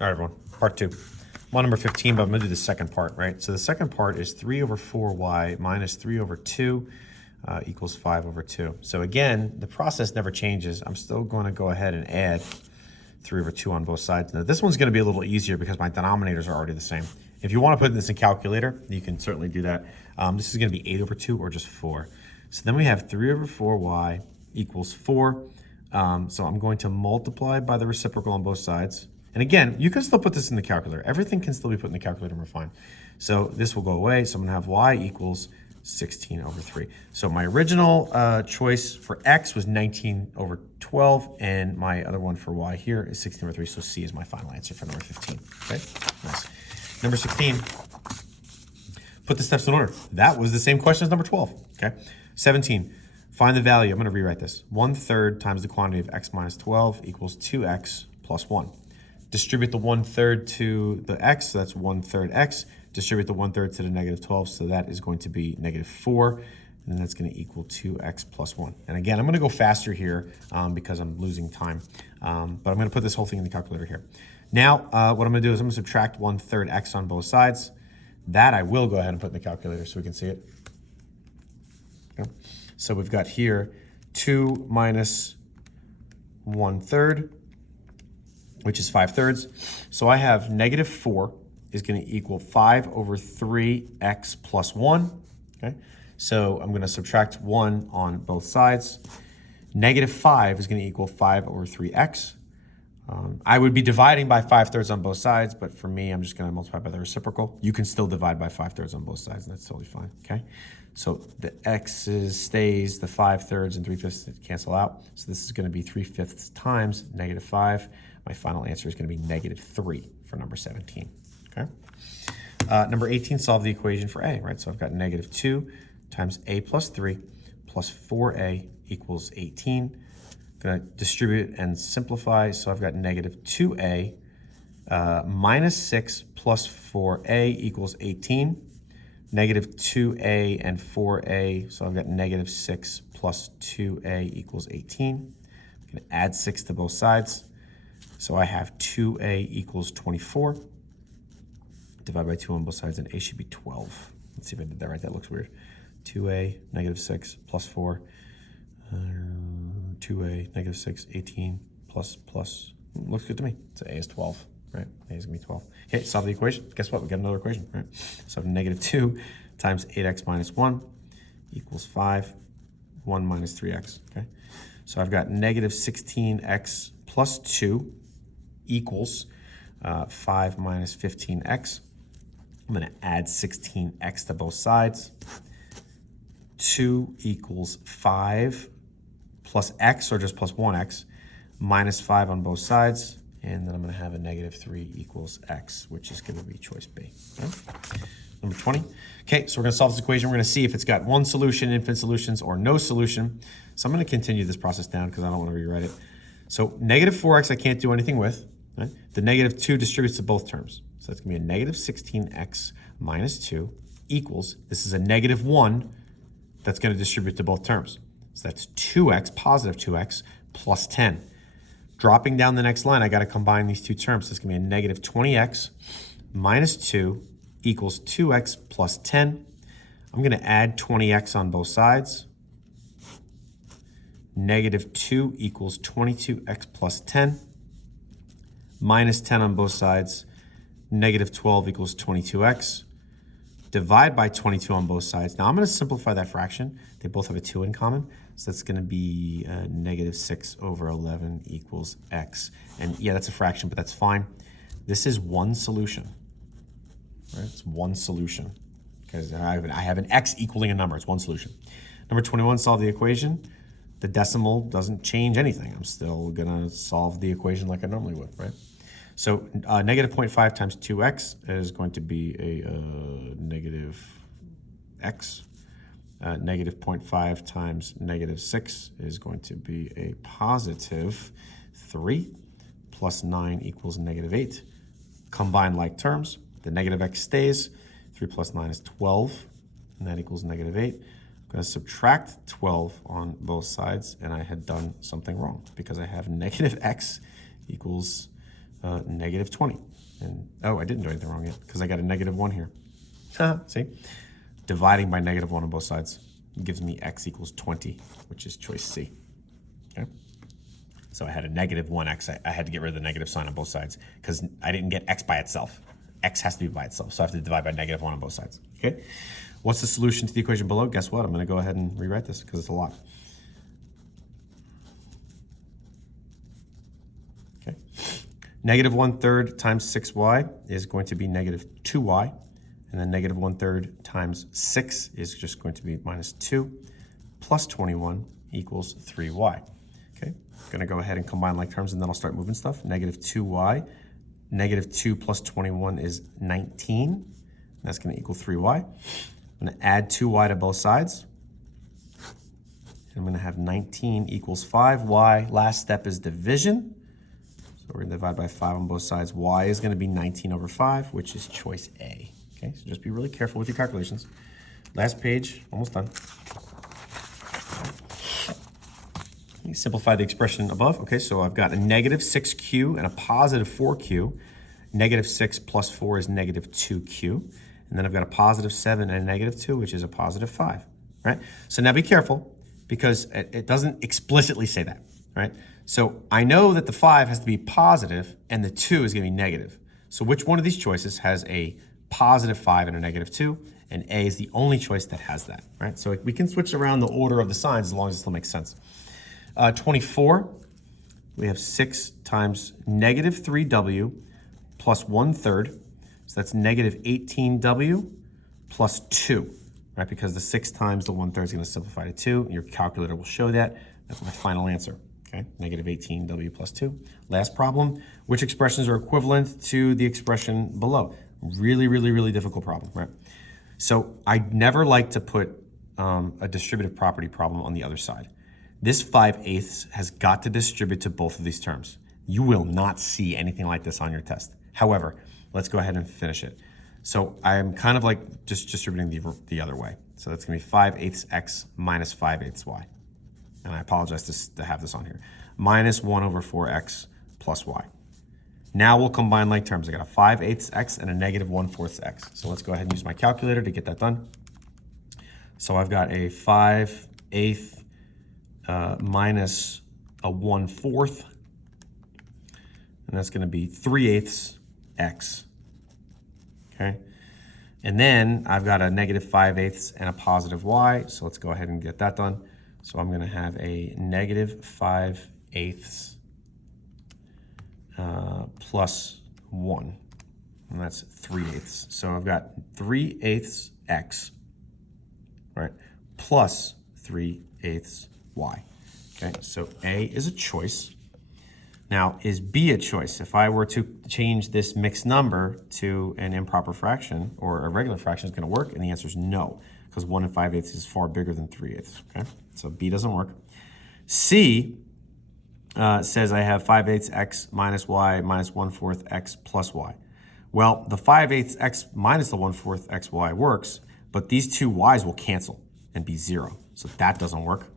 All right, everyone, part 2. I'm on number 15, but I'm gonna do the second part, right? So the second part is 3 over 4y minus 3 over 2 equals 5 over 2. So again, the process never changes. I'm still gonna go ahead and add 3 over 2 on both sides. Now this one's gonna be a little easier because my denominators are already the same. If you wanna put this in calculator, you can certainly do that. This is gonna be 8 over 2 or just 4. So then we have 3 over 4y equals 4. So I'm going to multiply by the reciprocal on both sides. And again, you can still put this in the calculator. Everything can still be put in the calculator and we're fine. So this will go away. So I'm gonna have y equals 16 over 3. So my original choice for x was 19 over 12, and my other one for y here is 16 over 3. So C is my final answer for number 15. Okay, nice. Number 16, put the steps in order. That was the same question as number 12. Okay, 17. Find the value. I'm going to rewrite this. 1/3 times the quantity of x minus 12 equals 2x plus 1. Distribute the 1/3 to the x, so that's 1/3 x. Distribute the 1/3 to the negative 12, so that is going to be negative 4. And then that's going to equal 2x plus 1. And again, I'm going to go faster here because I'm losing time. But I'm going to put this whole thing in the calculator here. Now, what I'm going to do is I'm going to subtract 1/3 x on both sides. That I will go ahead and put in the calculator so we can see it. Okay. So we've got here 2 minus 1/3, which is 5/3. So I have negative 4 is going to equal 5 over 3x plus 1. Okay. So I'm going to subtract 1 on both sides. Negative 5 is going to equal 5 over 3x. I would be dividing by 5/3 on both sides, but for me, I'm just going to multiply by the reciprocal. You can still divide by 5/3 on both sides, and that's totally fine, okay? So the x's stays, the 5/3 and 3/5 cancel out. So this is going to be 3/5 times negative 5. My final answer is going to be negative 3 for number 17, okay? Number 18, solve the equation for a, right? So I've got negative 2 times a plus 3 plus 4a equals 18. Going to distribute and simplify. So I've got negative 2a minus 6 plus 4a equals 18. Negative 2a and 4a. So I've got negative 6 plus 2a equals 18. I'm going to add 6 to both sides. So I have 2a equals 24. Divide by 2 on both sides, and a should be 12. Let's see if I did that right. That looks weird. 2a, negative 6 plus 4. 2a, negative 6, 18, plus. Looks good to me. So a is 12, right? A is going to be 12. Okay, solve the equation. Guess what? We got another equation, right? So I have negative 2 times 8x minus 1 equals 5. 1 minus 3x, okay? So I've got negative 16x plus 2 equals 5 minus 15x. I'm going to add 16x to both sides. 2 equals 5 plus x, or just plus 1x, minus 5 on both sides, and then I'm going to have a negative 3 equals x, which is going to be choice B. Okay? Number 20. Okay, so we're going to solve this equation. We're going to see if it's got one solution, infinite solutions, or no solution. So I'm going to continue this process down because I don't want to rewrite it. So negative 4x I can't do anything with. Right? The negative 2 distributes to both terms. So that's going to be a negative 16x minus 2 equals, this is a negative 1 that's going to distribute to both terms. So that's 2x, positive 2x, plus 10. Dropping down the next line, I got to combine these two terms. So it's going to be a negative 20x minus 2 equals 2x plus 10. I'm going to add 20x on both sides. Negative 2 equals 22x plus 10. Minus 10 on both sides. Negative 12 equals 22x. Divide by 22 on both sides. Now I'm going to simplify that fraction. They both have a 2 in common. So that's going to be negative 6 over 11 equals x. And yeah, that's a fraction, but that's fine. This is one solution. Right? It's one solution. Because I have an x equaling a number. It's one solution. Number 21, solve the equation. The decimal doesn't change anything. I'm still going to solve the equation like I normally would, right? So negative 0.5 times 2x is going to be a negative x. Negative 0.5 times negative 6 is going to be a positive 3. Plus 9 equals negative 8. Combine like terms. The negative x stays. 3 plus 9 is 12, and that equals negative 8. I'm going to subtract 12 on both sides, and I had done something wrong because I have negative x equals negative 20. And oh, I didn't do anything wrong yet because I got a negative 1 here. See? Dividing by negative 1 on both sides gives me x equals 20, which is choice C. Okay? So I had a negative 1x. I had to get rid of the negative sign on both sides because I didn't get x by itself. X has to be by itself, so I have to divide by negative 1 on both sides. Okay? What's the solution to the equation below? Guess what? I'm going to go ahead and rewrite this because it's a lot. Okay. Negative 1/3 times 6y is going to be negative 2y. And then negative 1/3 times 6 is just going to be minus 2 plus 21 equals 3y. Okay, I'm going to go ahead and combine like terms, and then I'll start moving stuff. Negative 2y, negative 2 plus 21 is 19. That's going to equal 3y. I'm going to add 2y to both sides. I'm going to have 19 equals 5y. Last step is division. So we're going to divide by 5 on both sides. Y is going to be 19 over 5, which is choice A. Okay, so just be really careful with your calculations. Last page, almost done. Simplify the expression above. Okay, so I've got a negative 6q and a positive 4q. Negative 6 plus 4 is negative 2q. And then I've got a positive 7 and a negative 2, which is a positive 5. Right? So now be careful because it doesn't explicitly say that. Right? So I know that the 5 has to be positive and the 2 is going to be negative. So which one of these choices has a positive 5 and a negative 2? And A is the only choice that has that. Right? So we can switch around the order of the signs as long as it still makes sense. 24, we have 6 times negative 3w plus 1/3. So that's negative 18w plus 2, right? Because the 6 times the 1/3 is going to simplify to 2. Your calculator will show that. That's my final answer, okay? Negative 18w plus 2. Last problem, which expressions are equivalent to the expression below? Really, really, really difficult problem, right? So I never like to put a distributive property problem on the other side. This 5/8 has got to distribute to both of these terms. You will not see anything like this on your test. However, let's go ahead and finish it. So I'm kind of like just distributing the other way. So that's going to be 5/8 x minus 5/8 y. And I apologize to have this on here. Minus 1 over 4x plus y. Now we'll combine like terms. I got a 5/8 x and a negative 1/4 x. So let's go ahead and use my calculator to get that done. So I've got a 5/8 minus a 1/4, and that's going to be 3/8 x. Okay, and then I've got a negative 5/8 and a positive y. So let's go ahead and get that done. So I'm going to have a negative 5/8 plus 1, and that's 3/8. So I've got 3/8 x, right, plus 3/8 y. Okay, so A is a choice. Now, is B a choice? If I were to change this mixed number to an improper fraction or a regular fraction, is going to work? And the answer is no, because 1 and 5/8 is far bigger than 3/8. Okay, so B doesn't work. C says I have 5/8 x minus y minus 1/4 x plus y. Well, the 5/8 x minus the 1/4 x y works, but these two y's will cancel and be 0. So that doesn't work.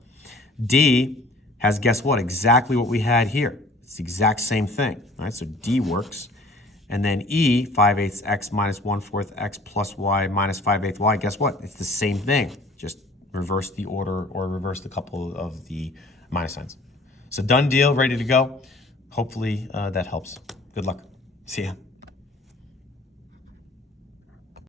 D has, guess what, exactly what we had here. It's the exact same thing, right? So D works. And then E, 5/8 x minus 1/4 x plus y minus 5/8 y, guess what? It's the same thing. Just reverse the order or reverse the couple of the minus signs. So done deal, ready to go. Hopefully that helps. Good luck. See ya.